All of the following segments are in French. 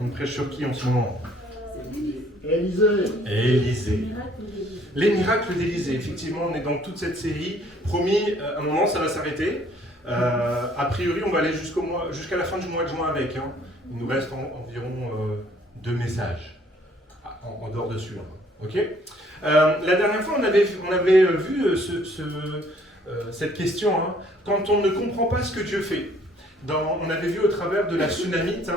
On prêche sur qui en ce moment? Élisée. Les miracles d'Élisée. Effectivement, on est dans toute cette série. Promis, à un moment, ça va s'arrêter. A priori, on va aller jusqu'à la fin du mois de juin avec. Hein. Il nous reste environ 2 messages en dehors de celui-là. Ok. La dernière fois, on avait vu cette question. Hein. Quand on ne comprend pas ce que Dieu fait. On avait vu au travers de la Sunamite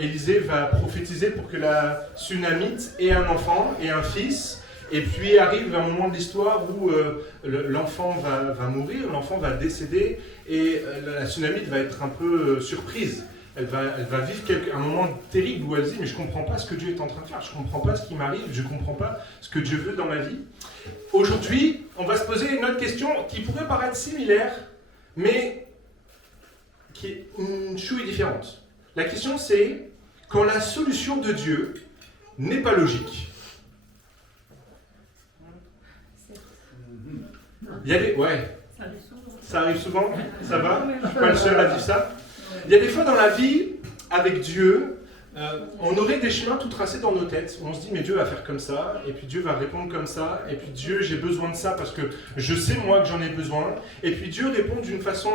Élisée va prophétiser pour que la Sunamite ait un enfant et un fils, et puis arrive un moment de l'histoire où l'enfant va mourir, l'enfant va décéder, et la Sunamite va être un peu surprise. Elle va vivre un moment terrible où elle dit « mais je ne comprends pas ce que Dieu est en train de faire, je ne comprends pas ce qui m'arrive, je ne comprends pas ce que Dieu veut dans ma vie ». Aujourd'hui, on va se poser une autre question qui pourrait paraître similaire, mais qui est une chouille différente. La question c'est, quand la solution de Dieu n'est pas logique. Il y a des... Ouais. Ça arrive souvent. Ça va? Je ne suis pas le seul à dire ça. Il y a des fois dans la vie, avec Dieu, on aurait des chemins tout tracés dans nos têtes. On se dit, mais Dieu va faire comme ça, et puis Dieu va répondre comme ça, et puis Dieu, j'ai besoin de ça parce que je sais moi que j'en ai besoin, et puis Dieu répond d'une façon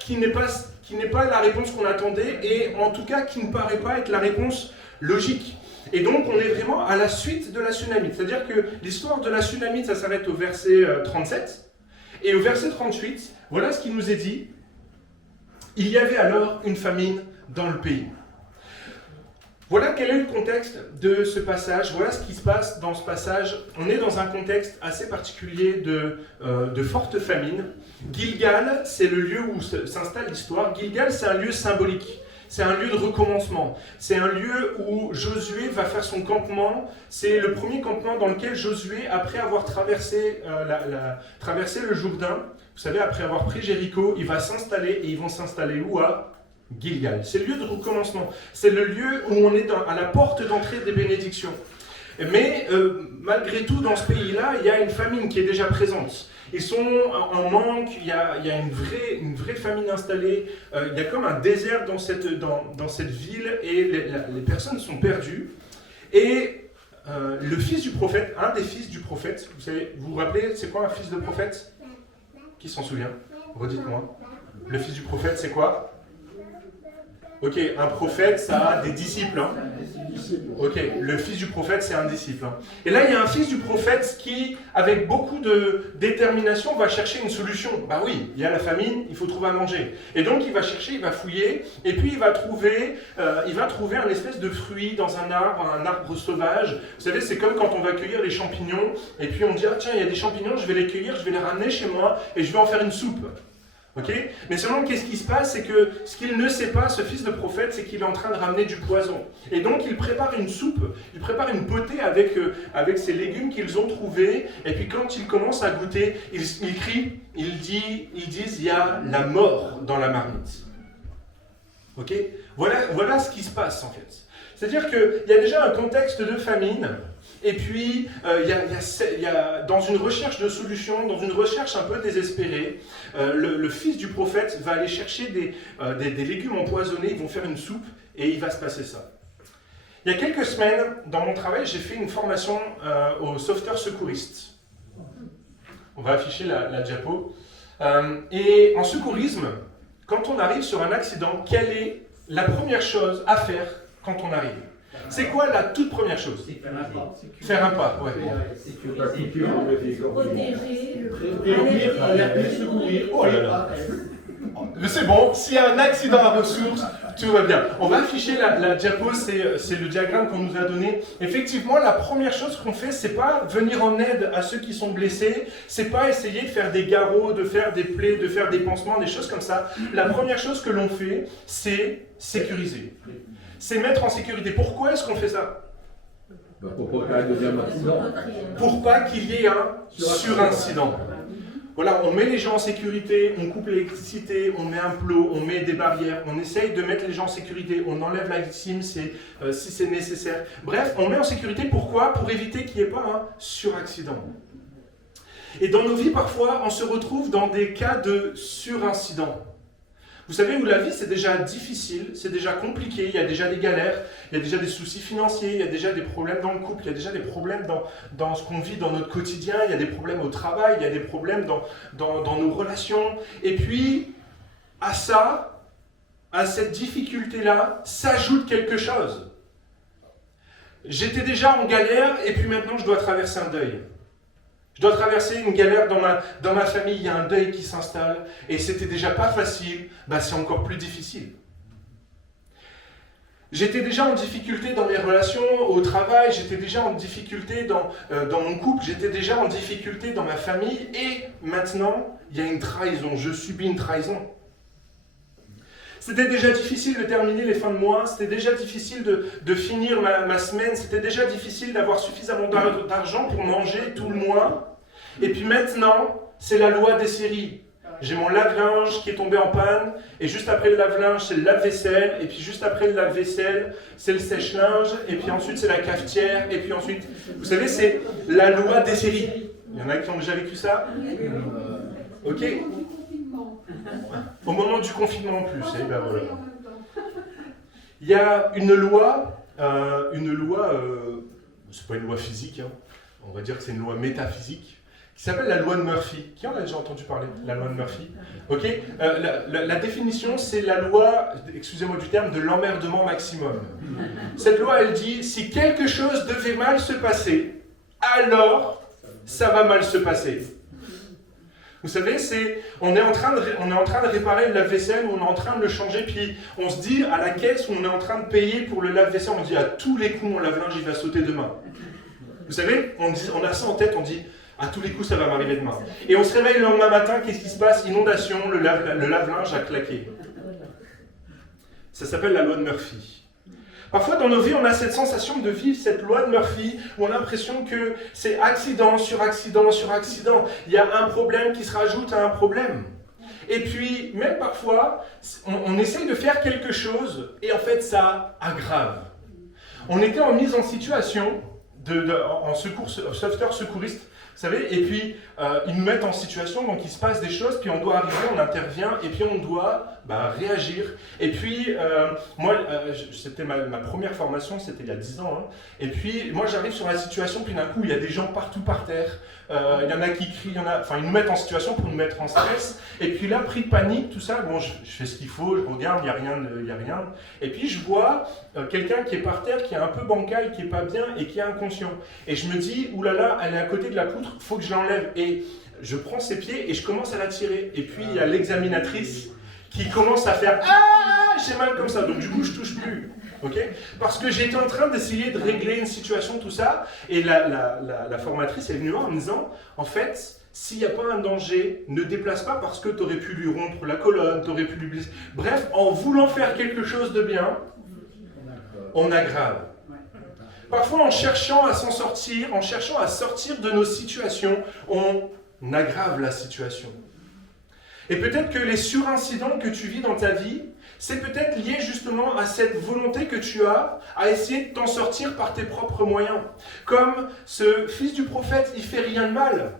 qui n'est pas la réponse qu'on attendait, et en tout cas qui ne paraît pas être la réponse logique. Et donc on est vraiment à la suite de la Sunamite. C'est-à-dire que l'histoire de la Sunamite, ça s'arrête au verset 37, et au verset 38, voilà ce qui nous est dit. Il y avait alors une famine dans le pays. Voilà quel est le contexte de ce passage, voilà ce qui se passe dans ce passage. On est dans un contexte assez particulier de forte famine. Gilgal, c'est le lieu où s'installe l'histoire. Gilgal, c'est un lieu symbolique, c'est un lieu de recommencement. C'est un lieu où Josué va faire son campement. C'est le premier campement dans lequel Josué, après avoir traversé le Jourdain, vous savez, après avoir pris Jéricho, il va s'installer, et ils vont s'installer où? À Gilgal. C'est le lieu de recommencement. C'est le lieu où on est à la porte d'entrée des bénédictions. Mais malgré tout, dans ce pays-là, il y a une famine qui est déjà présente. Ils sont en manque, il y a une vraie famine installée, il y a comme un désert dans cette ville, et les personnes sont perdues. Et le fils du prophète, un des fils du prophète, vous vous rappelez, c'est quoi un fils de prophète? Qui s'en souvient? Redites-moi. Le fils du prophète, c'est quoi? Ok, un prophète, ça a des disciples. Hein. Ok, le fils du prophète, c'est un disciple. Hein. Et là, il y a un fils du prophète qui, avec beaucoup de détermination, va chercher une solution. Bah oui, il y a la famine, il faut trouver à manger. Et donc, il va chercher, il va fouiller, et puis il va trouver un espèce de fruit dans un arbre sauvage. Vous savez, c'est comme quand on va cueillir les champignons, et puis on dit, ah tiens, il y a des champignons, je vais les cueillir, je vais les ramener chez moi, et je vais en faire une soupe. Okay. Mais seulement, qu'est-ce qui se passe? C'est que ce qu'il ne sait pas, ce fils de prophète, c'est qu'il est en train de ramener du poison. Et donc, il prépare une soupe, il prépare une potée avec ces légumes qu'ils ont trouvés. Et puis, quand ils commencent à goûter, ils crient, ils disent, il y a la mort dans la marmite. Ok. Voilà ce qui se passe, en fait. C'est-à-dire qu'il y a déjà un contexte de famine. Et puis, il y a dans une recherche de solution, dans une recherche un peu désespérée, le fils du prophète va aller chercher des légumes empoisonnés, ils vont faire une soupe, et il va se passer ça. Il y a quelques semaines, dans mon travail, j'ai fait une formation aux sauveteurs secouristes. On va afficher la diapo. Et en secourisme, quand on arrive sur un accident, quelle est la première chose à faire quand on arrive? C'est quoi la toute première chose? Faire un pas, ouais. Oh là là. Mais c'est bon, s'il y a un accident à ressources, tout va bien. On va afficher la diapo, c'est le diagramme qu'on nous a donné. Effectivement, la première chose qu'on fait, c'est pas venir en aide à ceux qui sont blessés, c'est pas essayer de faire des garrots, de faire des plaies, de faire des pansements, des choses comme ça. La première chose que l'on fait, c'est sécuriser. C'est mettre en sécurité. Pourquoi est-ce qu'on fait ça? Pour pas qu'il y ait un deuxième accident. Pour pas qu'il y ait un surincident. Voilà, on met les gens en sécurité, on coupe l'électricité, on met un plot, on met des barrières, on essaye de mettre les gens en sécurité, on enlève la victime si c'est nécessaire. Bref, on met en sécurité, pourquoi? Pour éviter qu'il n'y ait pas un suraccident. Et dans nos vies, parfois, on se retrouve dans des cas de surincident. Vous savez, où la vie c'est déjà difficile, c'est déjà compliqué, il y a déjà des galères, il y a déjà des soucis financiers, il y a déjà des problèmes dans le couple, il y a déjà des problèmes dans ce qu'on vit dans notre quotidien, il y a des problèmes au travail, il y a des problèmes dans nos relations. Et puis, à ça, à cette difficulté-là, s'ajoute quelque chose. J'étais déjà en galère et puis maintenant je dois traverser un deuil. Je dois traverser une galère dans ma famille, il y a un deuil qui s'installe et c'était déjà pas facile, c'est encore plus difficile. J'étais déjà en difficulté dans mes relations au travail, j'étais déjà en difficulté dans mon couple, j'étais déjà en difficulté dans ma famille et maintenant il y a une trahison, je subis une trahison. C'était déjà difficile de terminer les fins de mois, c'était déjà difficile de finir ma semaine, c'était déjà difficile d'avoir suffisamment d'argent pour manger tout le mois. Et puis maintenant, c'est la loi des séries. J'ai mon lave-linge qui est tombé en panne, et juste après le lave-linge, c'est le lave-vaisselle, et puis juste après le lave-vaisselle, c'est le sèche-linge, et puis ensuite c'est la cafetière, et puis ensuite, vous savez, c'est la loi des séries. Il y en a qui ont déjà vécu ça? Ok. Au moment du confinement en plus, voilà. Il y a une loi, c'est pas une loi physique, on va dire que c'est une loi métaphysique, qui s'appelle la loi de Murphy. Qui en a déjà entendu parler? La loi de Murphy. Ok. La définition, c'est la loi, excusez-moi du terme, de l'emmerdement maximum. Cette loi, elle dit, si quelque chose devait mal se passer, alors ça va mal se passer. Vous savez, on est en train de réparer le lave-vaisselle, on est en train de le changer, puis on se dit à la caisse où on est en train de payer pour le lave-vaisselle, on dit à tous les coups mon lave-linge il va sauter demain. Vous savez, on a ça en tête, on dit à tous les coups ça va m'arriver demain. Et on se réveille le lendemain matin, qu'est-ce qui se passe? Inondation, le lave-linge a claqué. Ça s'appelle la loi de Murphy. Parfois dans nos vies, on a cette sensation de vivre cette loi de Murphy, où on a l'impression que c'est accident sur accident sur accident. Il y a un problème qui se rajoute à un problème. Et puis, même parfois, on essaye de faire quelque chose, et en fait, ça aggrave. On était en mise en situation, en sauveteur secouriste, vous savez, et puis ils nous mettent en situation, donc il se passe des choses, puis on doit arriver, on intervient, et puis on doit réagir. Et puis, moi, c'était ma première formation, c'était il y a 10 ans, et puis moi j'arrive sur la situation, puis d'un coup il y a des gens partout par terre, il y en a qui crient, ils nous mettent en situation pour nous mettre en stress, et puis là, pris de panique, tout ça, bon, je fais ce qu'il faut, je regarde, il n'y a rien, et puis je vois quelqu'un qui est par terre, qui est un peu bancal, qui est pas bien, et qui est inconscient. Et je me dis, oulala, elle est à côté de la poutre, il faut que je l'enlève. Et je prends ses pieds et je commence à la tirer. Et puis il y a l'examinatrice qui commence à faire « Ah, j'ai mal comme ça ». Donc du coup, je touche plus. Okay, parce que j'étais en train d'essayer de régler une situation, tout ça. Et la formatrice est venue voir en me disant « En fait, s'il n'y a pas un danger, ne déplace pas parce que tu aurais pu lui rompre la colonne, tu aurais pu lui blesser. » Bref, en voulant faire quelque chose de bien, on aggrave. Parfois, en cherchant à s'en sortir, en cherchant à sortir de nos situations, on aggrave la situation. Et peut-être que les surincidents que tu vis dans ta vie, c'est peut-être lié justement à cette volonté que tu as à essayer de t'en sortir par tes propres moyens. Comme ce fils du prophète, il fait rien de mal.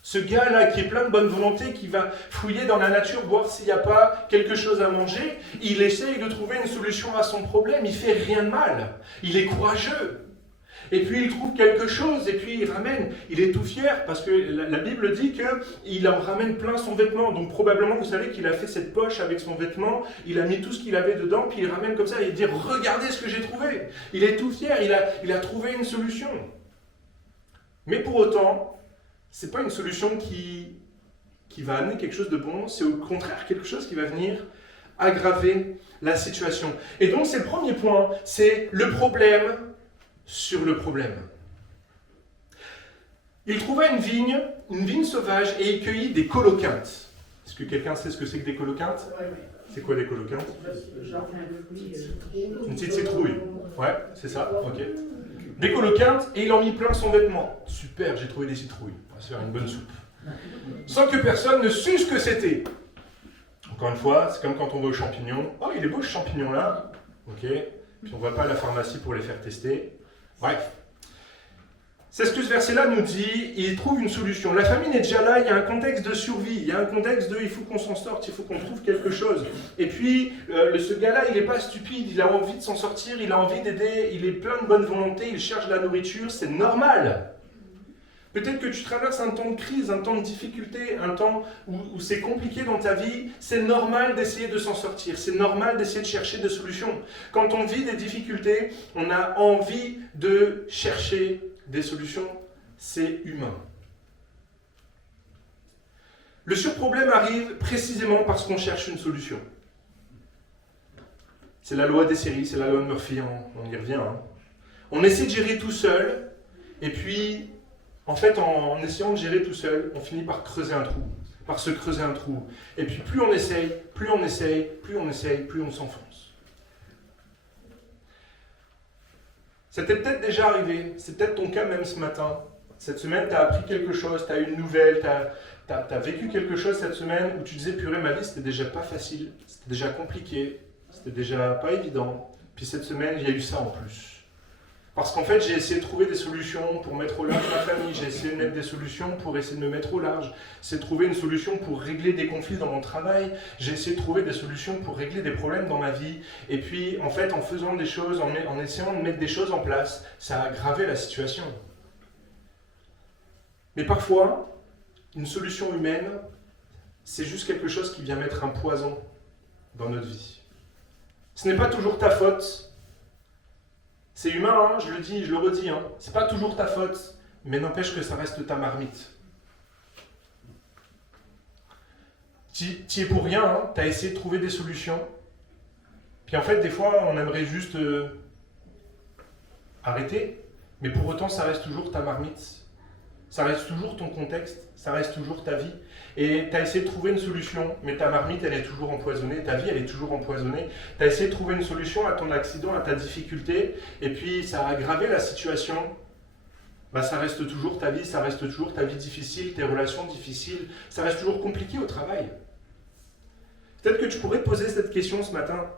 Ce gars-là qui est plein de bonne volonté, qui va fouiller dans la nature, voir s'il n'y a pas quelque chose à manger, il essaye de trouver une solution à son problème, il fait rien de mal. Il est courageux. Et puis il trouve quelque chose, et puis il ramène. Il est tout fier, parce que la Bible dit qu'il en ramène plein son vêtement. Donc probablement, vous savez qu'il a fait cette poche avec son vêtement, il a mis tout ce qu'il avait dedans, puis il ramène comme ça, et il dit « Regardez ce que j'ai trouvé !» Il est tout fier, il a trouvé une solution. Mais pour autant, ce n'est pas une solution qui va amener quelque chose de bon, c'est au contraire quelque chose qui va venir aggraver la situation. Et donc c'est le premier point, c'est le problème sur le problème. Il trouva une vigne sauvage, et il cueillit des coloquintes. Est-ce que quelqu'un sait ce que c'est que des coloquintes? C'est quoi des coloquintes? Une petite citrouille. Ouais, c'est ça, ok. Des coloquintes, et il en mit plein son vêtement. Super, j'ai trouvé des citrouilles. On va se faire une bonne soupe. Sans que personne ne sût ce que c'était. Encore une fois, c'est comme quand on va aux champignons. Oh, il est beau ce champignon-là. Ok. Puis on ne va pas à la pharmacie pour les faire tester. Bref. C'est ce que ce verset-là nous dit, il trouve une solution. La famine est déjà là, il y a un contexte de survie, il y a un contexte de il faut qu'on s'en sorte, il faut qu'on trouve quelque chose. Et puis, ce gars-là, il n'est pas stupide, il a envie de s'en sortir, il a envie d'aider, il est plein de bonne volonté, il cherche de la nourriture, c'est normal. Peut-être que tu traverses un temps de crise, un temps de difficulté, un temps où c'est compliqué dans ta vie. C'est normal d'essayer de s'en sortir, c'est normal d'essayer de chercher des solutions. Quand on vit des difficultés, on a envie de chercher des solutions, c'est humain. Le surproblème arrive précisément parce qu'on cherche une solution. C'est la loi des séries, c'est la loi de Murphy, on y revient. Hein. On essaie de gérer tout seul, et puis, en fait, en essayant de gérer tout seul, on finit par creuser un trou, par se creuser un trou. Et puis plus on essaye, plus on essaye, plus on essaye, plus on s'enfonce. C'était peut-être déjà arrivé, c'est peut-être ton cas même ce matin. Cette semaine, tu as appris quelque chose, tu as eu une nouvelle, tu as vécu quelque chose cette semaine où tu disais, purée, ma vie, c'était déjà pas facile, c'était déjà compliqué, c'était déjà pas évident. Puis cette semaine, il y a eu ça en plus. Parce qu'en fait, j'ai essayé de trouver des solutions pour mettre au large ma famille, j'ai essayé de mettre des solutions pour essayer de me mettre au large, j'ai essayé de trouver une solution pour régler des conflits dans mon travail, j'ai essayé de trouver des solutions pour régler des problèmes dans ma vie, et puis en fait, en faisant des choses, en essayant de mettre des choses en place, ça a aggravé la situation. Mais parfois, une solution humaine, c'est juste quelque chose qui vient mettre un poison dans notre vie. Ce n'est pas toujours ta faute. C'est humain, hein, je le dis, je le redis, hein. C'est pas toujours ta faute, mais n'empêche que ça reste ta marmite. T'y es pour rien, hein. Tu as essayé de trouver des solutions. Puis en fait, des fois, on aimerait juste arrêter, mais pour autant, ça reste toujours ta marmite. Ça reste toujours ton contexte, ça reste toujours ta vie. Et tu as essayé de trouver une solution, mais ta marmite, elle est toujours empoisonnée, ta vie, elle est toujours empoisonnée. Tu as essayé de trouver une solution à ton accident, à ta difficulté, et puis ça a aggravé la situation. Bah, ça reste toujours ta vie, ça reste toujours ta vie difficile, tes relations difficiles, ça reste toujours compliqué au travail. Peut-être que tu pourrais te poser cette question ce matin.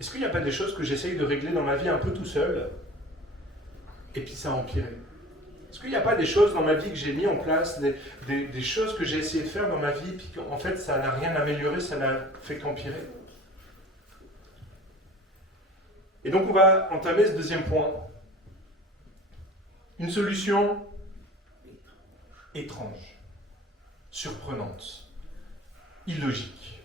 Est-ce qu'il n'y a pas des choses que j'essaye de régler dans ma vie un peu tout seul, et puis ça a empiré ? Est-ce qu'il n'y a pas des choses dans ma vie que j'ai mis en place, des choses que j'ai essayé de faire dans ma vie, puis qu'en fait ça n'a rien amélioré, ça n'a fait qu'empirer? Et donc on va entamer ce deuxième point. Une solution étrange, surprenante, illogique.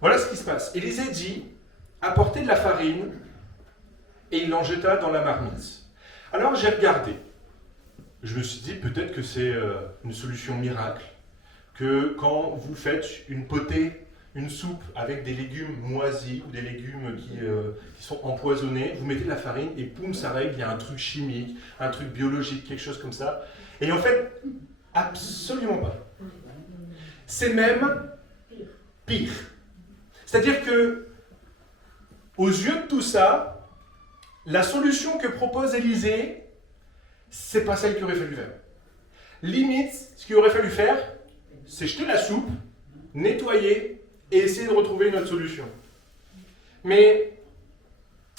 Voilà ce qui se passe. Élisée dit, apportez de la farine, et il l'en jeta dans la marmite. Alors j'ai regardé. Je me suis dit peut-être que c'est une solution miracle, que quand vous faites une potée, une soupe avec des légumes moisis ou des légumes qui sont empoisonnés, vous mettez de la farine et poum, ça règle, il y a un truc chimique, un truc biologique, quelque chose comme ça. Et en fait, absolument pas. C'est même pire. C'est-à-dire que, aux yeux de tout ça, la solution que propose Élisée, c'est pas celle qu'il aurait fallu faire. Limite, ce qu'il aurait fallu faire, c'est jeter la soupe, nettoyer et essayer de retrouver une autre solution. Mais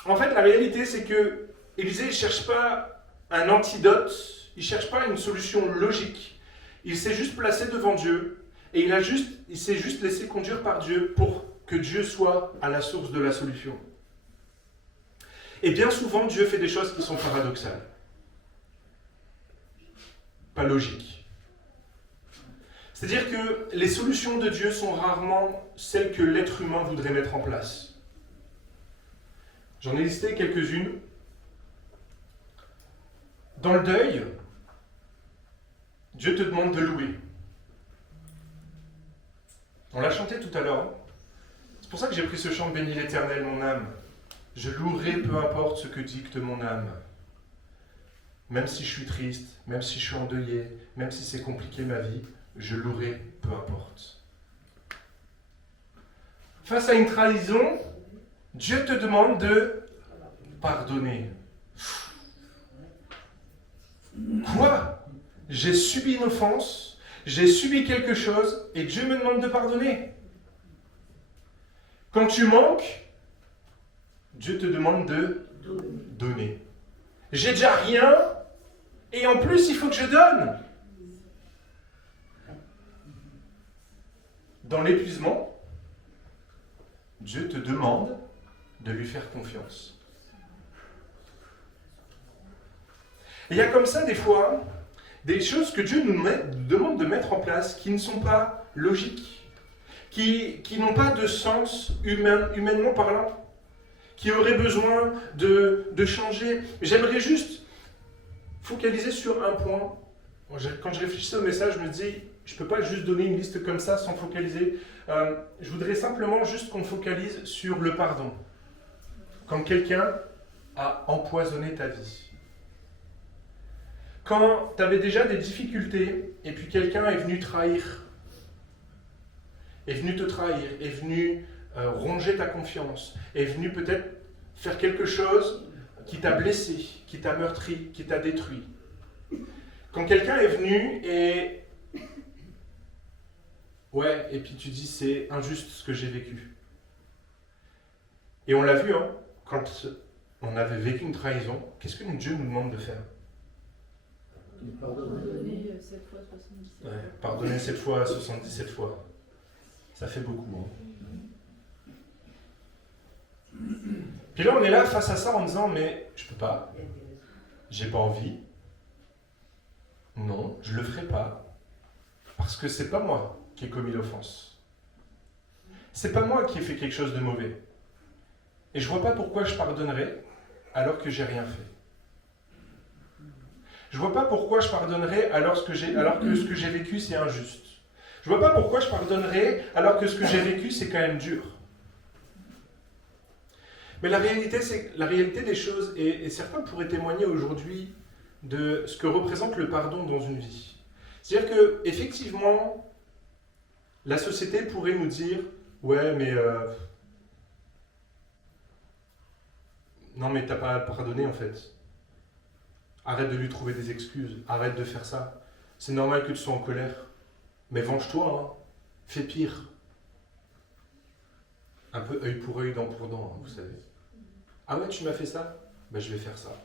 en fait, la réalité, c'est que Élisée ne cherche pas un antidote, il ne cherche pas une solution logique. Il s'est juste placé devant Dieu et il s'est juste laissé conduire par Dieu pour que Dieu soit à la source de la solution. Et bien souvent, Dieu fait des choses qui sont paradoxales. Pas logiques. C'est-à-dire que les solutions de Dieu sont rarement celles que l'être humain voudrait mettre en place. J'en ai listé quelques-unes. Dans le deuil, Dieu te demande de louer. On l'a chanté tout à l'heure. C'est pour ça que j'ai pris ce chant de Bénis l'Éternel, mon âme. Je louerai peu importe ce que dicte mon âme. Même si je suis triste, même si je suis endeuillé, même si c'est compliqué ma vie, je louerai peu importe. Face à une trahison, Dieu te demande de pardonner. Quoi? J'ai subi une offense, j'ai subi quelque chose et Dieu me demande de pardonner. Quand tu manques, Dieu te demande de donner. J'ai déjà rien, et en plus, il faut que je donne. Dans l'épuisement, Dieu te demande de lui faire confiance. Et il y a comme ça des fois des choses que Dieu nous demande de mettre en place qui ne sont pas logiques, qui n'ont pas de sens humainement parlant, qui auraient besoin de changer. J'aimerais juste focaliser sur un point. Quand je réfléchissais au message, je me dis, je ne peux pas juste donner une liste comme ça sans focaliser. Je voudrais simplement juste qu'on focalise sur le pardon. Quand quelqu'un a empoisonné ta vie. Quand tu avais déjà des difficultés et puis quelqu'un est venu trahir, est venu te trahir, est venu ronger ta confiance, est venu peut-être faire quelque chose qui t'a blessé, qui t'a meurtri, qui t'a détruit. Quand quelqu'un est venu et et puis tu dis c'est injuste ce que j'ai vécu. Et on l'a vu, hein, quand on avait vécu une trahison, qu'est-ce que Dieu nous demande de faire? Pardonner 7 fois 77. Pardonner 7 fois 77 fois. Ça fait beaucoup. Hein. Puis là on est là face à ça en disant mais je peux pas, j'ai pas envie. Non, je le ferai pas. Parce que c'est pas moi qui ai commis l'offense. C'est pas moi qui ai fait quelque chose de mauvais. Et je vois pas pourquoi je pardonnerais alors que j'ai rien fait. Je vois pas pourquoi je pardonnerais alors que ce que j'ai vécu c'est injuste. Je vois pas pourquoi je pardonnerais alors que ce que j'ai vécu c'est quand même dur. Mais la réalité des choses, et certains pourraient témoigner aujourd'hui de ce que représente le pardon dans une vie. C'est-à-dire que effectivement, la société pourrait nous dire ouais mais non mais t'as pas pardonné en fait. Arrête de lui trouver des excuses, arrête de faire ça. C'est normal que tu sois en colère. Mais venge-toi, hein. Fais pire. Un peu œil pour œil, dent pour dent, hein, vous savez. Ah ouais, tu m'as fait ça? Ben je vais faire ça.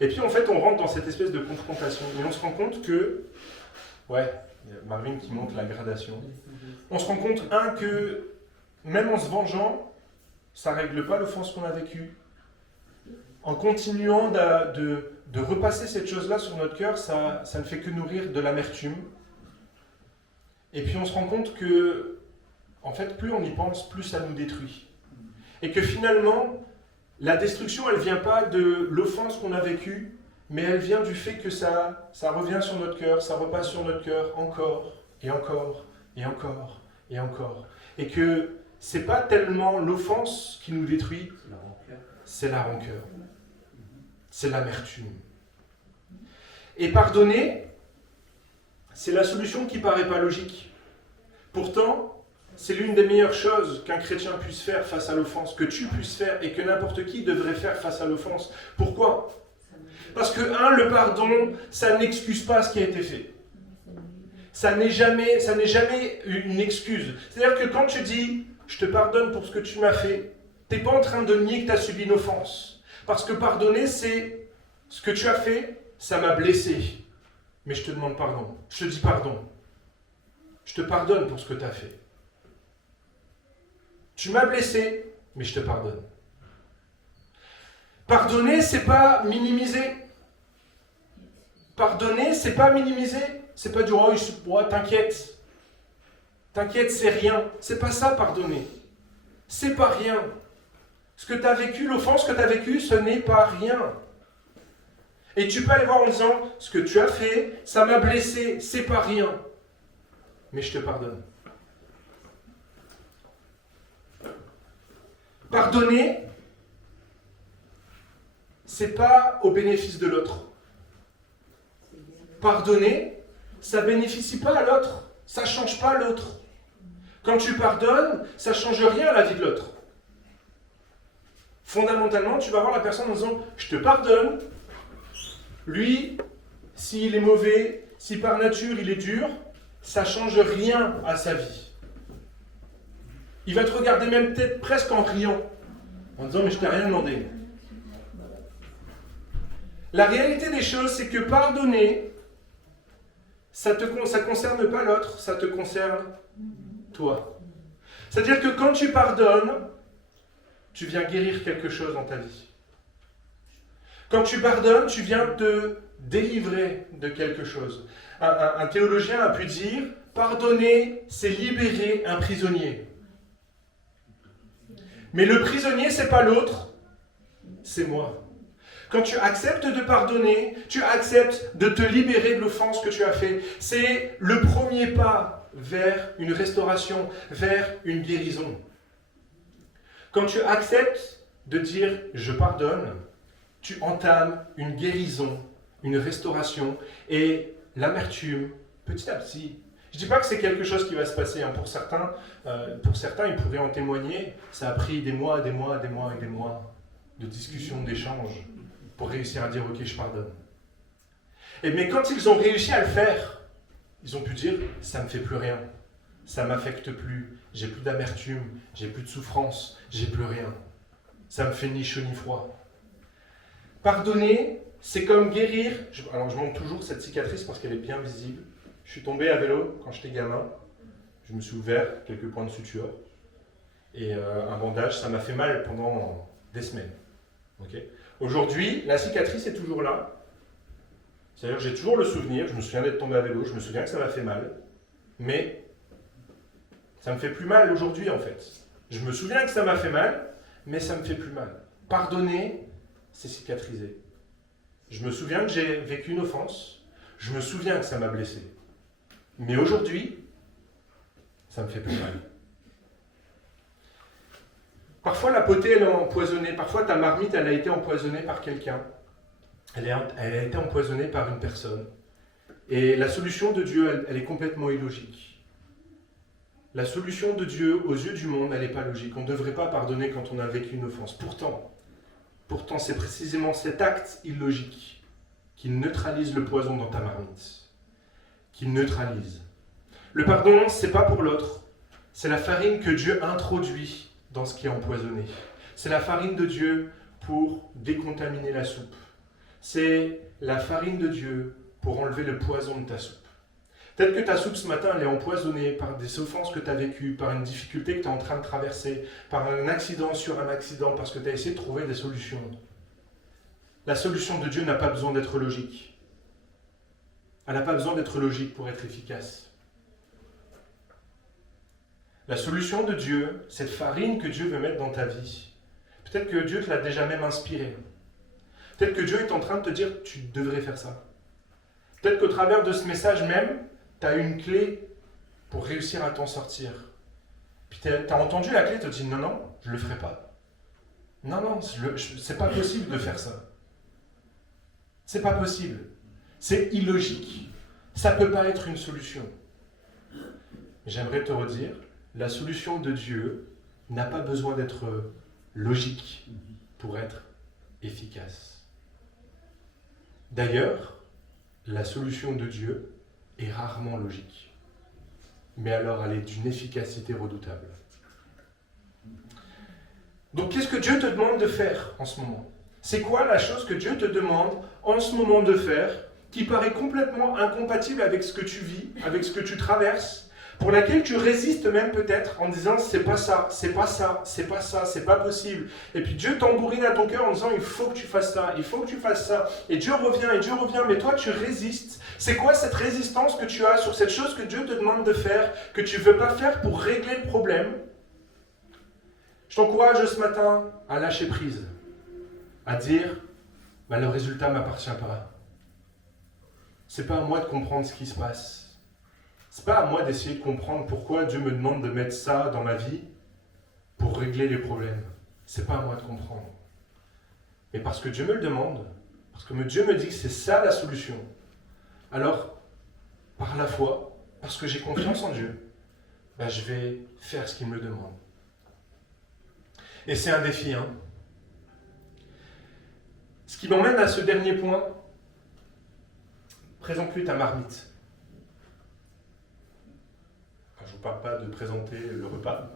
Et puis en fait, on rentre dans cette espèce de confrontation. Et on se rend compte que... Ouais, il y a Marvin qui montre la gradation. On se rend compte, que même en se vengeant, ça ne règle pas l'offense qu'on a vécue. En continuant de repasser cette chose-là sur notre cœur, ça ne fait que nourrir de l'amertume. Et puis on se rend compte que, en fait, plus on y pense, plus ça nous détruit. Et que finalement, la destruction, elle ne vient pas de l'offense qu'on a vécue, mais elle vient du fait que ça revient sur notre cœur, ça repasse sur notre cœur encore, et encore, et encore, et encore. Et que ce n'est pas tellement l'offense qui nous détruit, c'est la rancœur. C'est l'amertume. Et pardonner, c'est la solution qui paraît pas logique. Pourtant, c'est l'une des meilleures choses qu'un chrétien puisse faire face à l'offense, que tu puisses faire et que n'importe qui devrait faire face à l'offense. Pourquoi? Parce que, le pardon, ça n'excuse pas ce qui a été fait. Ça n'est jamais une excuse. C'est-à-dire que quand tu dis « je te pardonne pour ce que tu m'as fait », tu n'es pas en train de nier que tu as subi une offense. Parce que pardonner, c'est ce que tu as fait, ça m'a blessé. Mais je te demande pardon. Je te dis pardon. Je te pardonne pour ce que tu as fait. Tu m'as blessé, mais je te pardonne. Pardonner, c'est pas minimiser. Pardonner, c'est pas minimiser. C'est pas dire, oh, t'inquiète. T'inquiète, c'est rien. C'est pas ça, pardonner. C'est pas rien. Ce que tu as vécu, l'offense que tu as vécue, ce n'est pas rien. Et tu peux aller voir en disant, ce que tu as fait, ça m'a blessé, c'est pas rien. Mais je te pardonne. Pardonner, c'est pas au bénéfice de l'autre. Pardonner, ça bénéficie pas à l'autre, ça change pas l'autre. Quand tu pardonnes, ça change rien à la vie de l'autre. Fondamentalement, tu vas voir la personne en disant « je te pardonne ». Lui, s'il est mauvais, si par nature il est dur, ça ne change rien à sa vie. Il va te regarder même peut-être presque en riant, en disant « mais je t'ai rien demandé ». La réalité des choses, c'est que pardonner, ça ne concerne pas l'autre, ça te concerne toi. C'est-à-dire que quand tu pardonnes, tu viens guérir quelque chose dans ta vie. Quand tu pardonnes, tu viens te délivrer de quelque chose. Un théologien a pu dire, pardonner, c'est libérer un prisonnier. Mais le prisonnier, c'est pas l'autre, c'est moi. Quand tu acceptes de pardonner, tu acceptes de te libérer de l'offense que tu as fait. C'est le premier pas vers une restauration, vers une guérison. Quand tu acceptes de dire « je pardonne », tu entames une guérison, une restauration et l'amertume, petit à petit. Je ne dis pas que c'est quelque chose qui va se passer. Pour certains, ils pourraient en témoigner. Ça a pris des mois de discussions, d'échanges pour réussir à dire « ok, je pardonne ». Mais quand ils ont réussi à le faire, ils ont pu dire « ça ne me fait plus rien, ça ne m'affecte plus, j'ai plus d'amertume, j'ai plus de souffrance, j'ai plus rien. Ça me fait ni chaud ni froid ». Pardonner, c'est comme guérir. Alors je montre toujours cette cicatrice parce qu'elle est bien visible. Je suis tombé à vélo quand j'étais gamin. Je me suis ouvert quelques points de suture. Et un bandage, ça m'a fait mal pendant des semaines. Okay. Aujourd'hui, la cicatrice est toujours là. C'est-à-dire que j'ai toujours le souvenir, je me souviens d'être tombé à vélo, je me souviens que ça m'a fait mal. Mais ça me fait plus mal aujourd'hui en fait. Je me souviens que ça m'a fait mal, mais ça me fait plus mal. Pardonner, c'est cicatriser. Je me souviens que j'ai vécu une offense, je me souviens que ça m'a blessé. Mais aujourd'hui, ça me fait plus mal. Parfois la potée elle est empoisonnée, parfois ta marmite elle a été empoisonnée par quelqu'un. Elle a été empoisonnée par une personne. Et la solution de Dieu, elle est complètement illogique. La solution de Dieu, aux yeux du monde, elle n'est pas logique. On ne devrait pas pardonner quand on a vécu une offense. Pourtant, c'est précisément cet acte illogique qui neutralise le poison dans ta marmite. Qui neutralise. Le pardon, ce n'est pas pour l'autre. C'est la farine que Dieu introduit dans ce qui est empoisonné. C'est la farine de Dieu pour décontaminer la soupe. C'est la farine de Dieu pour enlever le poison de ta soupe. Peut-être que ta soupe ce matin, elle est empoisonnée par des offenses que tu as vécues, par une difficulté que tu es en train de traverser, par un accident sur un accident, parce que tu as essayé de trouver des solutions. La solution de Dieu n'a pas besoin d'être logique. Elle n'a pas besoin d'être logique pour être efficace. La solution de Dieu, cette farine que Dieu veut mettre dans ta vie, peut-être que Dieu te l'a déjà même inspirée. Peut-être que Dieu est en train de te dire « tu devrais faire ça ». Peut-être qu'au travers de ce message même, tu as une clé pour réussir à t'en sortir. Puis tu as entendu la clé, tu te dis « non, non, je ne le ferai pas ». Non, c'est pas possible de faire ça. C'est pas possible. C'est illogique. Ça ne peut pas être une solution. J'aimerais te redire, la solution de Dieu n'a pas besoin d'être logique pour être efficace. D'ailleurs, la solution de Dieu est rarement logique. Mais alors, elle est d'une efficacité redoutable. Donc, qu'est-ce que Dieu te demande de faire en ce moment ? C'est quoi la chose que Dieu te demande en ce moment de faire qui paraît complètement incompatible avec ce que tu vis, avec ce que tu traverses, pour laquelle tu résistes même peut-être en disant c'est pas ça, c'est pas ça, c'est pas ça, c'est pas possible. Et puis Dieu tambourine à ton cœur en disant il faut que tu fasses ça, il faut que tu fasses ça. Et Dieu revient, mais toi tu résistes. C'est quoi cette résistance que tu as sur cette chose que Dieu te demande de faire, que tu ne veux pas faire pour régler le problème ? Je t'encourage ce matin à lâcher prise, à dire le résultat ne m'appartient pas. C'est pas à moi de comprendre ce qui se passe. C'est pas à moi d'essayer de comprendre pourquoi Dieu me demande de mettre ça dans ma vie pour régler les problèmes. C'est pas à moi de comprendre. Mais parce que Dieu me le demande, parce que Dieu me dit que c'est ça la solution, alors, par la foi, parce que j'ai confiance en Dieu, je vais faire ce qu'il me demande. Et c'est un défi, hein. Ce qui m'emmène à ce dernier point, présente-lui ta marmite. Je ne vous parle pas de présenter le repas.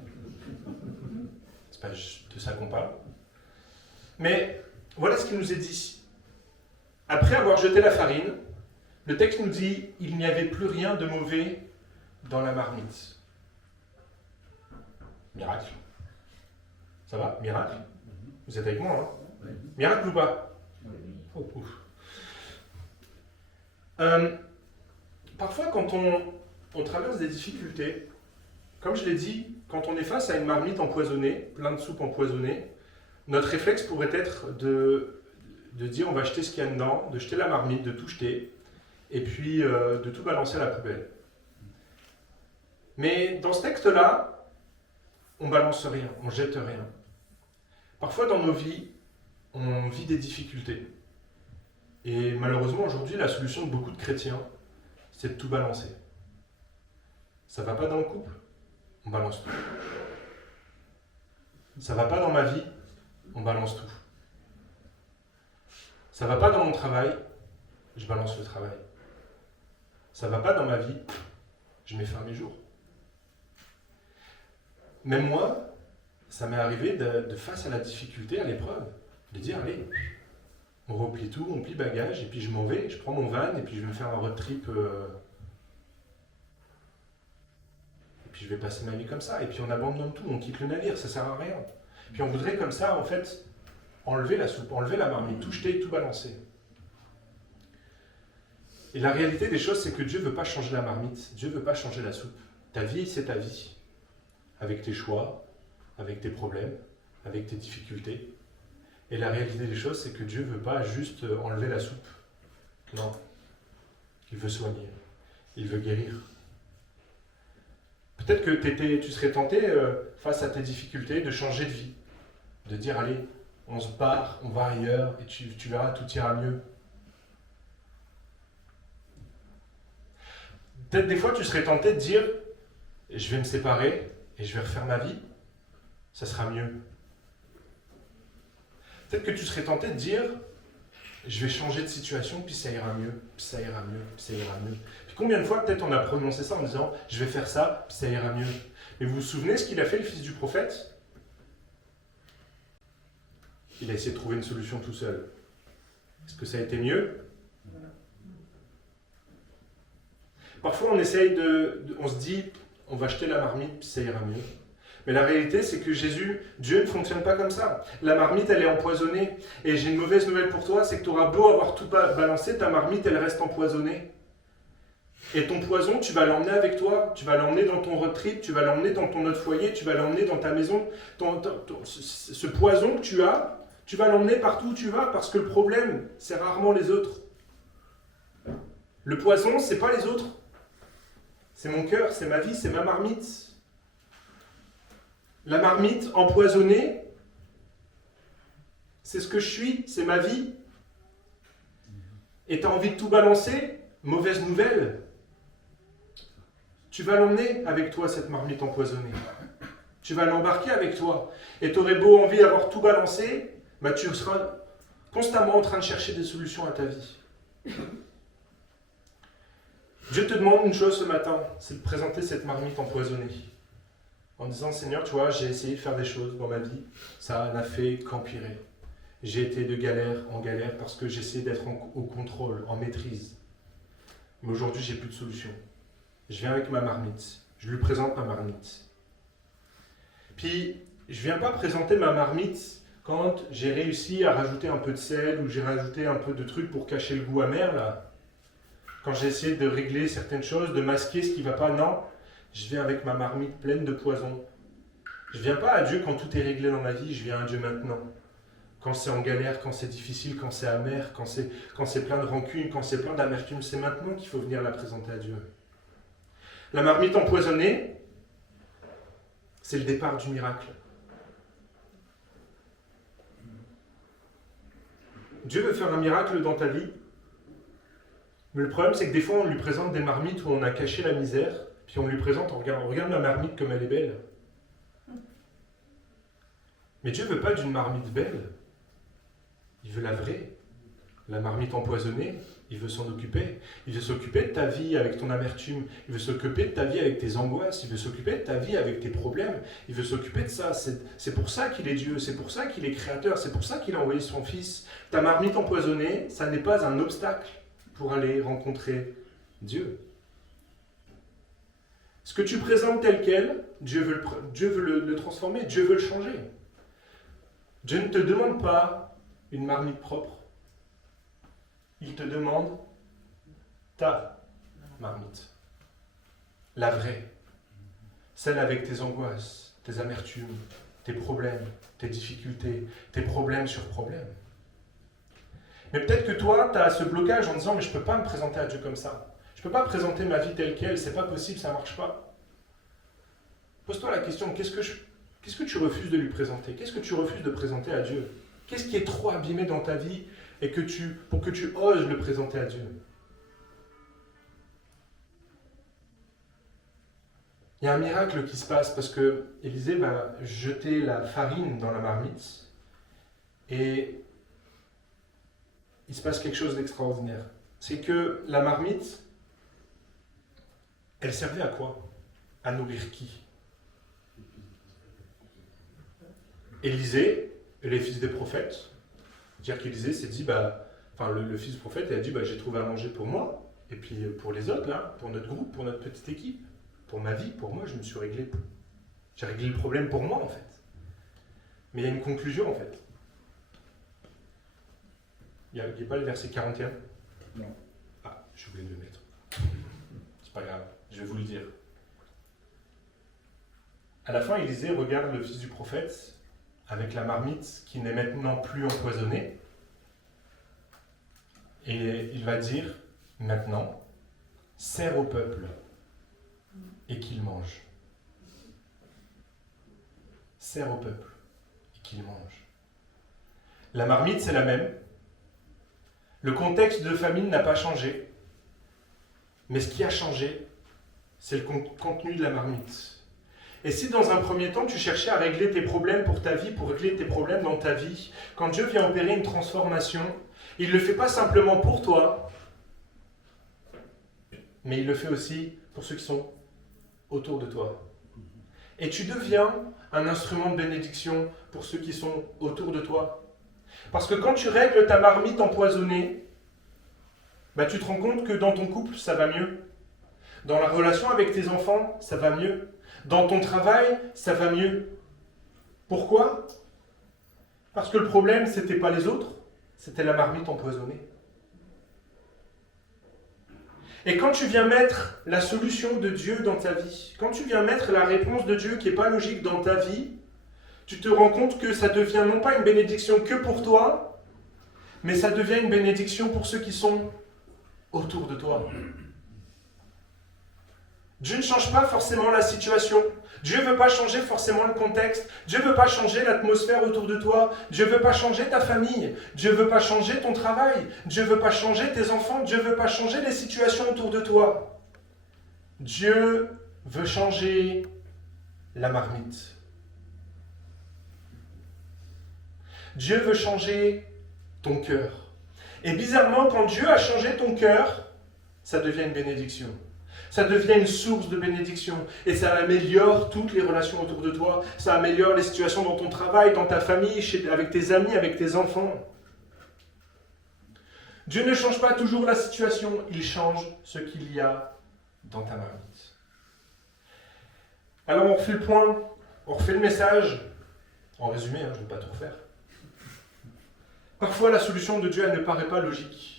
C'est pas de ça qu'on parle. Mais voilà ce qu'il nous est dit. après avoir jeté la farine, le texte nous dit « il n'y avait plus rien de mauvais dans la marmite ». Miracle. Ça va? Miracle? Vous êtes avec moi, hein? Miracle ou pas? Oh, parfois, quand on traverse des difficultés, comme je l'ai dit, quand on est face à une marmite empoisonnée, plein de soupe empoisonnée, notre réflexe pourrait être de dire on va jeter ce qu'il y a dedans, de jeter la marmite, de tout jeter, et puis de tout balancer à la poubelle. Mais dans ce texte-là, on balance rien, on jette rien. Parfois dans nos vies, on vit des difficultés. Et malheureusement aujourd'hui, la solution de beaucoup de chrétiens, c'est de tout balancer. Ça va pas dans le couple? On balance tout. Ça va pas dans ma vie? On balance tout. Ça va pas dans mon travail? Je balance le travail. Ça va pas dans ma vie? Je mets fin à mes jours. Même moi, ça m'est arrivé de face à la difficulté, à l'épreuve, de dire allez, on replie tout, on plie bagage, et puis je m'en vais, je prends mon van, et puis je vais me faire un road trip. Et puis je vais passer ma vie comme ça, et puis on abandonne tout, on quitte le navire, ça sert à rien. Puis on voudrait comme ça, en fait, enlever la soupe, enlever la marmite, tout jeter, tout balancer. Et la réalité des choses, c'est que Dieu ne veut pas changer la marmite, Dieu ne veut pas changer la soupe. Ta vie, c'est ta vie. Avec tes choix, avec tes problèmes, avec tes difficultés. Et la réalité des choses, c'est que Dieu ne veut pas juste enlever la soupe. Non. Il veut soigner. Il veut guérir. Peut-être que tu serais tenté, face à tes difficultés, de changer de vie. De dire, allez, on se barre, on va ailleurs, et tu verras, tout ira mieux. Peut-être des fois, tu serais tenté de dire, je vais me séparer, et je vais refaire ma vie, ça sera mieux. Peut-être que tu serais tenté de dire, je vais changer de situation, puis ça ira mieux, puis ça ira mieux, puis ça ira mieux. Puis combien de fois peut-être on a prononcé ça en disant, je vais faire ça, puis ça ira mieux. Mais vous vous souvenez ce qu'il a fait le fils du prophète? Il a essayé de trouver une solution tout seul. Est-ce que ça a été mieux? Parfois on essaye on se dit, on va jeter la marmite, puis ça ira mieux. Mais la réalité, c'est que Dieu ne fonctionne pas comme ça. La marmite, elle est empoisonnée. Et j'ai une mauvaise nouvelle pour toi, c'est que tu auras beau avoir tout balancé, ta marmite, elle reste empoisonnée. Et ton poison, tu vas l'emmener avec toi. Tu vas l'emmener dans ton road trip, tu vas l'emmener dans ton autre foyer, tu vas l'emmener dans ta maison. Ce poison que tu vas l'emmener partout où tu vas, parce que le problème, c'est rarement les autres. Le poison, c'est pas les autres. C'est mon cœur, c'est ma vie, c'est ma marmite. La marmite empoisonnée, c'est ce que je suis, c'est ma vie. Et tu as envie de tout balancer? Mauvaise nouvelle. Tu vas l'emmener avec toi, cette marmite empoisonnée. Tu vas l'embarquer avec toi. Et tu aurais beau envie d'avoir tout balancé, bah tu seras constamment en train de chercher des solutions à ta vie. Dieu te demande une chose ce matin, c'est de présenter cette marmite empoisonnée. En disant, Seigneur, tu vois, j'ai essayé de faire des choses dans ma vie, ça n'a fait qu'empirer. J'ai été de galère en galère parce que j'essayais d'être au contrôle, en maîtrise. Mais aujourd'hui, j'ai plus de solution. Je viens avec ma marmite, je lui présente ma marmite. Puis, je viens pas présenter ma marmite quand j'ai réussi à rajouter un peu de sel ou j'ai rajouté un peu de trucs pour cacher le goût amer, là. Quand j'ai essayé de régler certaines choses, de masquer ce qui ne va pas, non. Je viens avec ma marmite pleine de poison. Je ne viens pas à Dieu quand tout est réglé dans ma vie, je viens à Dieu maintenant. Quand c'est en galère, quand c'est difficile, quand c'est amer, quand c'est plein de rancune, quand c'est plein d'amertume, c'est maintenant qu'il faut venir la présenter à Dieu. La marmite empoisonnée, c'est le départ du miracle. Dieu veut faire un miracle dans ta vie, mais le problème c'est que des fois on lui présente des marmites où on a caché la misère, puis on lui présente, regarde ma marmite comme elle est belle. Mais Dieu ne veut pas d'une marmite belle, il veut la vraie La marmite empoisonnée, il veut s'en occuper. Il veut s'occuper de ta vie avec ton amertume. Il veut s'occuper de ta vie avec tes angoisses. Il veut s'occuper de ta vie avec tes problèmes. Il veut s'occuper de ça. C'est pour ça qu'il est Dieu. C'est pour ça qu'il est créateur. C'est pour ça qu'il a envoyé son Fils. Ta marmite empoisonnée, ça n'est pas un obstacle pour aller rencontrer Dieu. Ce que tu présentes tel quel, Dieu veut le transformer. Dieu veut le changer. Dieu ne te demande pas une marmite propre. Il te demande ta marmite. La vraie. Celle avec tes angoisses, tes amertumes, tes problèmes, tes difficultés, tes problèmes sur problèmes. Mais peut-être que toi, tu as ce blocage en disant « mais je ne peux pas me présenter à Dieu comme ça. Je ne peux pas présenter ma vie telle quelle, c'est pas possible, ça ne marche pas. » Pose-toi la question, qu'est-ce que tu refuses de lui présenter? Qu'est-ce que tu refuses de présenter à Dieu? Qu'est-ce qui est trop abîmé dans ta vie et pour que tu oses le présenter à Dieu? Il y a un miracle qui se passe parce que Élisée va jeter la farine dans la marmite et il se passe quelque chose d'extraordinaire. C'est que la marmite, elle servait à quoi? À nourrir qui? Élisée et les fils des prophètes. C'est-à-dire qu'Élisée s'est dit, le fils du prophète, il a dit, j'ai trouvé à manger pour moi, et puis pour les autres, là, pour notre groupe, pour notre petite équipe, pour ma vie, pour moi, j'ai réglé le problème pour moi, en fait. Mais il y a une conclusion, en fait. Il n'y a pas le verset 41? Non. Ah, j'ai oublié de le mettre. C'est pas grave, je vais vous le dire. À la fin, Élisée regarde le fils du prophète avec la marmite qui n'est maintenant plus empoisonnée. Et il va dire, maintenant, sers au peuple et qu'il mange. Sers au peuple et qu'il mange. La marmite, c'est la même. Le contexte de famine n'a pas changé. Mais ce qui a changé, c'est le contenu de la marmite. Et si dans un premier temps, tu cherchais à régler tes problèmes pour ta vie, pour régler tes problèmes dans ta vie, quand Dieu vient opérer une transformation, il ne le fait pas simplement pour toi, mais il le fait aussi pour ceux qui sont autour de toi. Et tu deviens un instrument de bénédiction pour ceux qui sont autour de toi. Parce que quand tu règles ta marmite empoisonnée, tu te rends compte que dans ton couple, ça va mieux. Dans la relation avec tes enfants, ça va mieux. Dans ton travail, ça va mieux. Pourquoi? Parce que le problème, ce n'était pas les autres, c'était la marmite empoisonnée. Et quand tu viens mettre la solution de Dieu dans ta vie, quand tu viens mettre la réponse de Dieu qui n'est pas logique dans ta vie, tu te rends compte que ça devient non pas une bénédiction que pour toi, mais ça devient une bénédiction pour ceux qui sont autour de toi. Dieu ne change pas forcément la situation. Dieu ne veut pas changer forcément le contexte. Dieu ne veut pas changer l'atmosphère autour de toi. Dieu ne veut pas changer ta famille. Dieu ne veut pas changer ton travail. Dieu ne veut pas changer tes enfants. Dieu ne veut pas changer les situations autour de toi. Dieu veut changer la marmite. Dieu veut changer ton cœur. Et bizarrement, quand Dieu a changé ton cœur, ça devient une bénédiction. Ça devient une source de bénédiction et ça améliore toutes les relations autour de toi. Ça améliore les situations dans ton travail, dans ta famille, avec tes amis, avec tes enfants. Dieu ne change pas toujours la situation, il change ce qu'il y a dans ta marmite. Alors on refait le point, on refait le message. En résumé, je ne vais pas tout refaire. Parfois la solution de Dieu, elle ne paraît pas logique.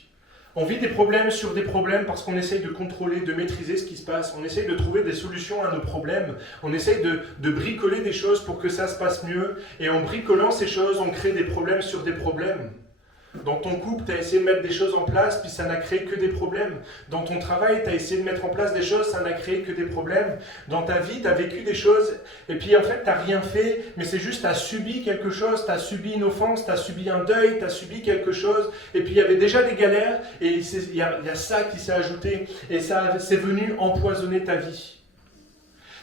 On vit des problèmes sur des problèmes parce qu'on essaye de contrôler, de maîtriser ce qui se passe. On essaye de trouver des solutions à nos problèmes. On essaye de bricoler des choses pour que ça se passe mieux. Et en bricolant ces choses, on crée des problèmes sur des problèmes. Dans ton couple, tu as essayé de mettre des choses en place, puis ça n'a créé que des problèmes. Dans ton travail, tu as essayé de mettre en place des choses, ça n'a créé que des problèmes. Dans ta vie, tu as vécu des choses, et puis en fait, tu n'as rien fait, mais c'est juste tu as subi quelque chose, tu as subi une offense, tu as subi un deuil, tu as subi quelque chose, et puis il y avait déjà des galères, et il y a ça qui s'est ajouté, et ça c'est venu empoisonner ta vie.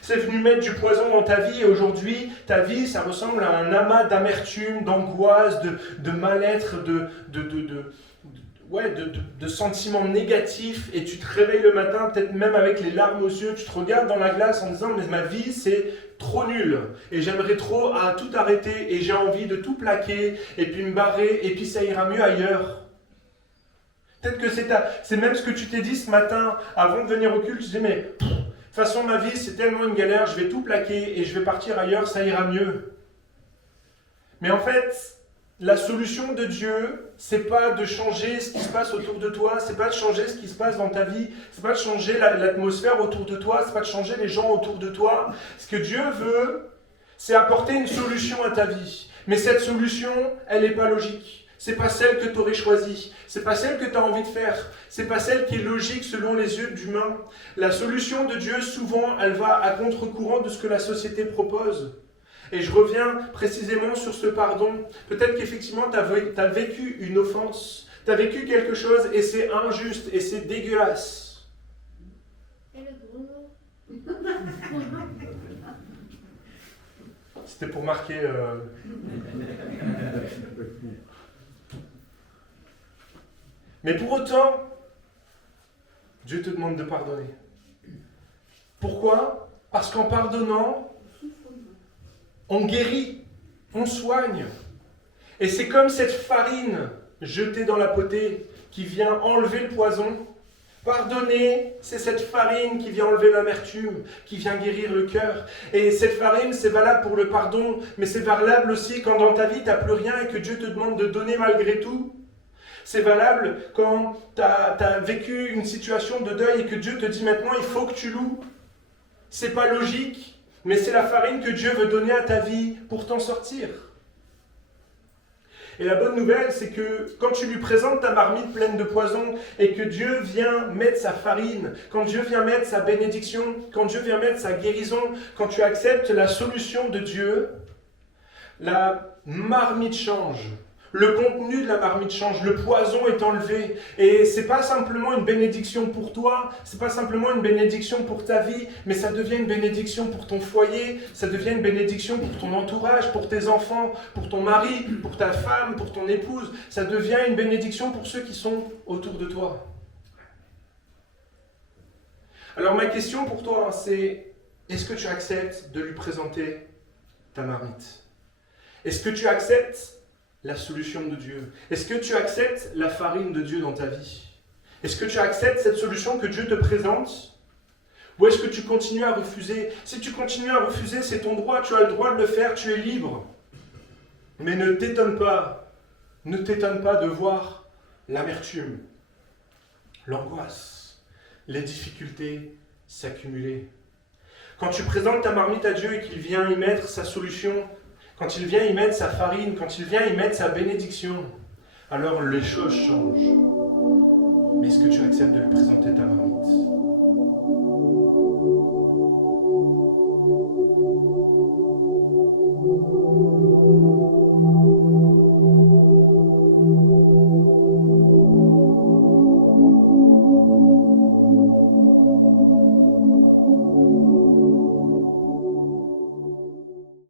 C'est venu mettre du poison dans ta vie et aujourd'hui, ta vie, ça ressemble à un amas d'amertume, d'angoisse, de mal-être, de sentiments négatifs et tu te réveilles le matin, peut-être même avec les larmes aux yeux, tu te regardes dans la glace en disant « mais ma vie c'est trop nul et j'aimerais trop tout arrêter et j'ai envie de tout plaquer et puis me barrer et puis ça ira mieux ailleurs ». Peut-être que c'est même ce que tu t'es dit ce matin avant de venir au culte, tu te dis « mais de toute façon ma vie c'est tellement une galère, je vais tout plaquer et je vais partir ailleurs, ça ira mieux ». Mais en fait, la solution de Dieu, c'est pas de changer ce qui se passe autour de toi, c'est pas de changer ce qui se passe dans ta vie, c'est pas de changer l'atmosphère autour de toi, c'est pas de changer les gens autour de toi. Ce que Dieu veut, c'est apporter une solution à ta vie. Mais cette solution, elle n'est pas logique. C'est pas celle que tu aurais choisie, c'est pas celle que tu as envie de faire, c'est pas celle qui est logique selon les yeux d'humain. La solution de Dieu, souvent, elle va à contre-courant de ce que la société propose. Et je reviens précisément sur ce pardon. Peut-être qu'effectivement, tu as vécu une offense, tu as vécu quelque chose et c'est injuste et c'est dégueulasse. Et le gros C'était pour marquer... Mais pour autant, Dieu te demande de pardonner. Pourquoi ? Parce qu'en pardonnant, on guérit, on soigne. Et c'est comme cette farine jetée dans la potée qui vient enlever le poison. Pardonner, c'est cette farine qui vient enlever l'amertume, qui vient guérir le cœur. Et cette farine, c'est valable pour le pardon, mais c'est valable aussi quand dans ta vie, tu n'as plus rien et que Dieu te demande de donner malgré tout. C'est valable quand tu as vécu une situation de deuil et que Dieu te dit maintenant, il faut que tu loues. C'est pas logique. Mais c'est la farine que Dieu veut donner à ta vie pour t'en sortir. Et la bonne nouvelle, c'est que quand tu lui présentes ta marmite pleine de poison et que Dieu vient mettre sa farine, quand Dieu vient mettre sa bénédiction, quand Dieu vient mettre sa guérison, quand tu acceptes la solution de Dieu, la marmite change. Le contenu de la marmite change, le poison est enlevé. Et c'est pas simplement une bénédiction pour toi, c'est pas simplement une bénédiction pour ta vie, mais ça devient une bénédiction pour ton foyer, ça devient une bénédiction pour ton entourage, pour tes enfants, pour ton mari, pour ta femme, pour ton épouse. Ça devient une bénédiction pour ceux qui sont autour de toi. Alors ma question pour toi, c'est est-ce que tu acceptes de lui présenter ta marmite ? Est-ce que tu acceptes la solution de Dieu? Est-ce que tu acceptes la farine de Dieu dans ta vie? Est-ce que tu acceptes cette solution que Dieu te présente? Ou est-ce que tu continues à refuser? Si tu continues à refuser, c'est ton droit, tu as le droit de le faire, tu es libre. Mais ne t'étonne pas de voir l'amertume, l'angoisse, les difficultés s'accumuler. Quand tu présentes ta marmite à Dieu et qu'il vient y mettre sa solution, quand il vient y mettre sa farine, quand il vient y mettre sa bénédiction, alors les choses changent. Mais est-ce que tu acceptes de lui présenter ta marmite ?